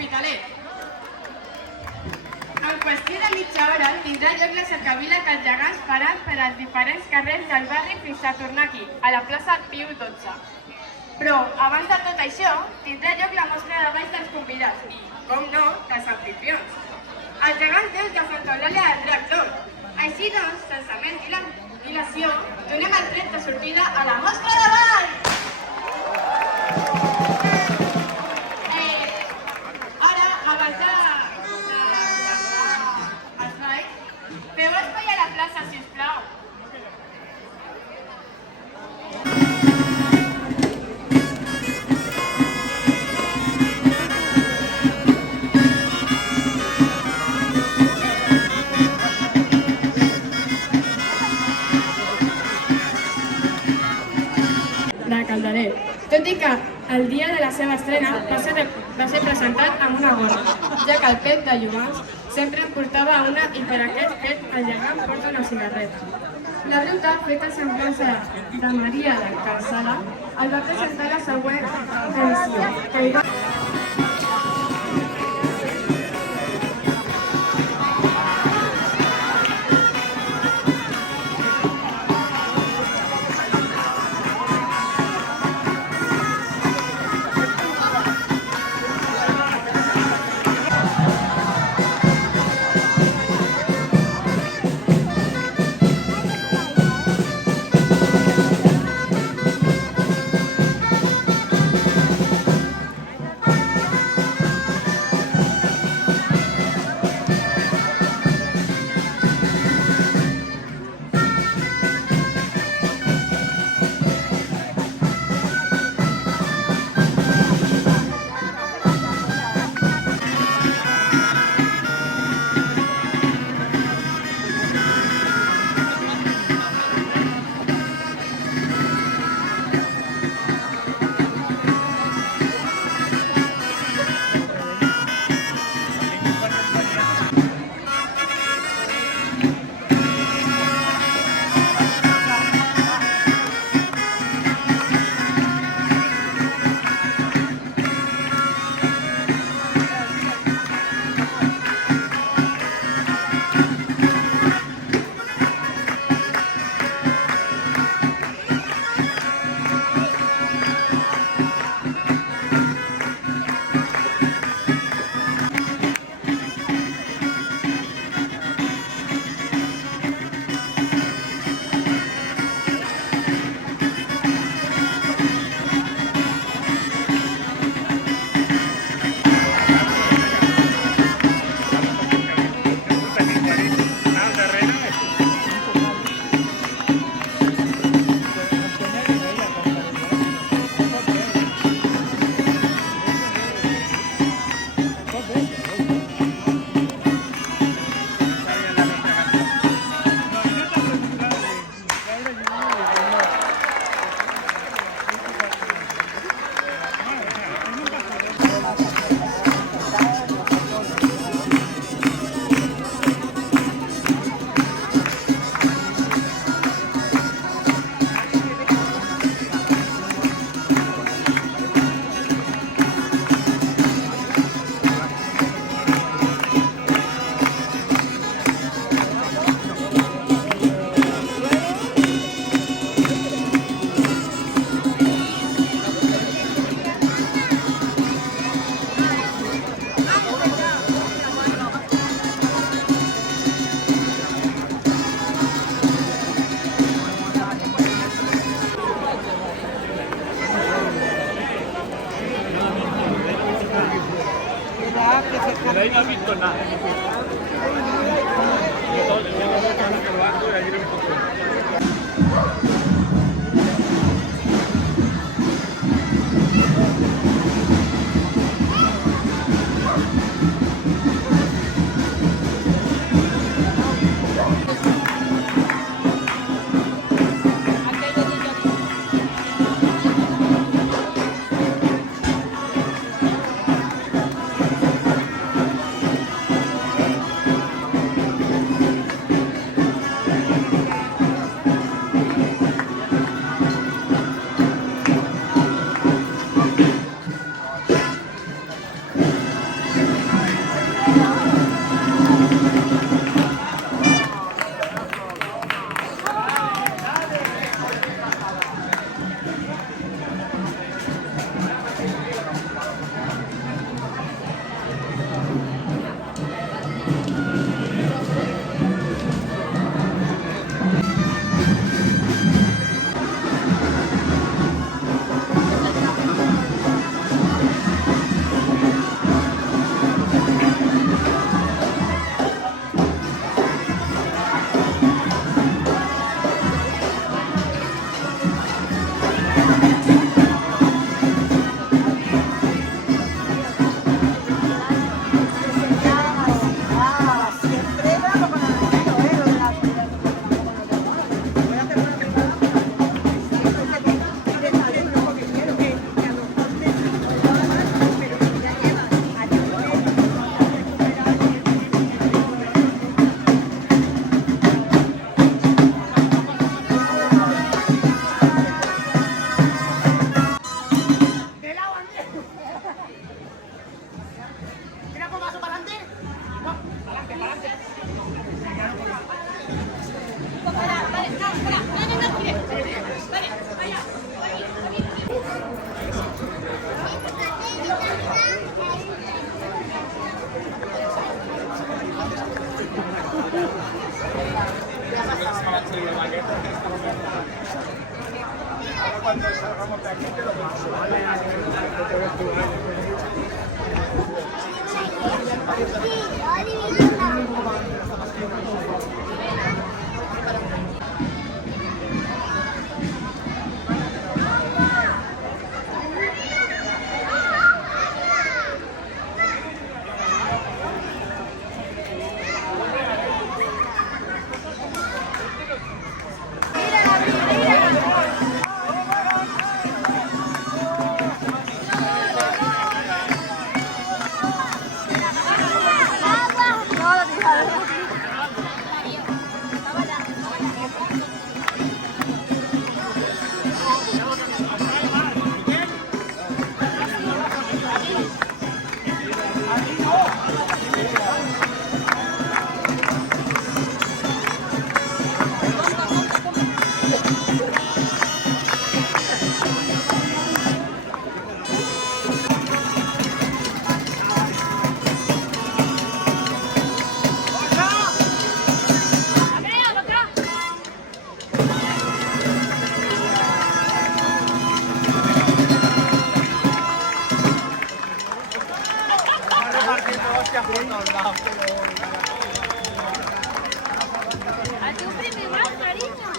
l'Hospitalet. En qüestió de mitja hora tindrà lloc la cercavila que els gegants faran per als diferents carrers del barri fins a tornar aquí, a la plaça Piu XII. Però, abans de tot això, tindrà lloc la mostra de balls dels convidats i, com no, dels amfitrions. Els gegants déus de Santa Eulàlia del Drac d'Or. Així doncs, sense més dilació, donem el tret de sortida a la mostra de balls! Ara, abans els balls, feu espai a la plaça, si us plau. De Calderer. Tot i que el dia de la seva estrena va ser presentat amb una gorra, ja que el pet de Llogans sempre en portava una i per aquest pet el gegant porta una cigarreta. La bruta, feta semblança de Maria de Calçada, el va presentar la següent cançó, que hi va... De ahí no has visto nada. cuando salgamos de aquí te lo paso. ¿A tu primi más, cariño?